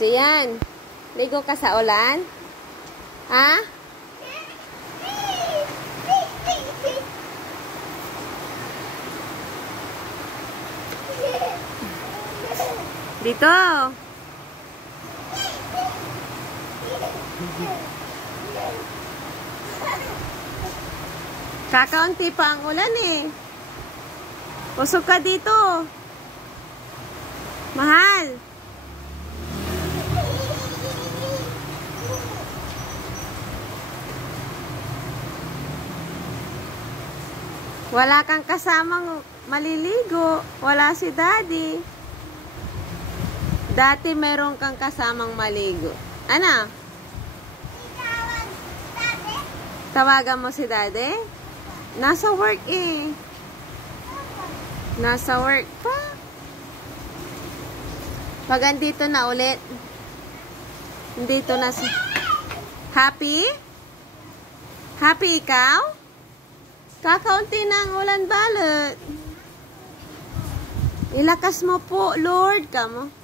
Siyan, ligo ka sa ulan? Ha? Dito. Kakaunti pa ang ulan eh. Usok ka dito. Mahal. Wala kang kasamang maliligo. Wala si Daddy. Dati meron kang kasamang maligo. Ano? Tawagan mo si Daddy? Nasa work eh. Nasa work pa. Pag andito na ulit. Andito na si... Happy? Happy ikaw? Kakaunti na ang ulan balot. Ilakas mo po, Lord. Kamo.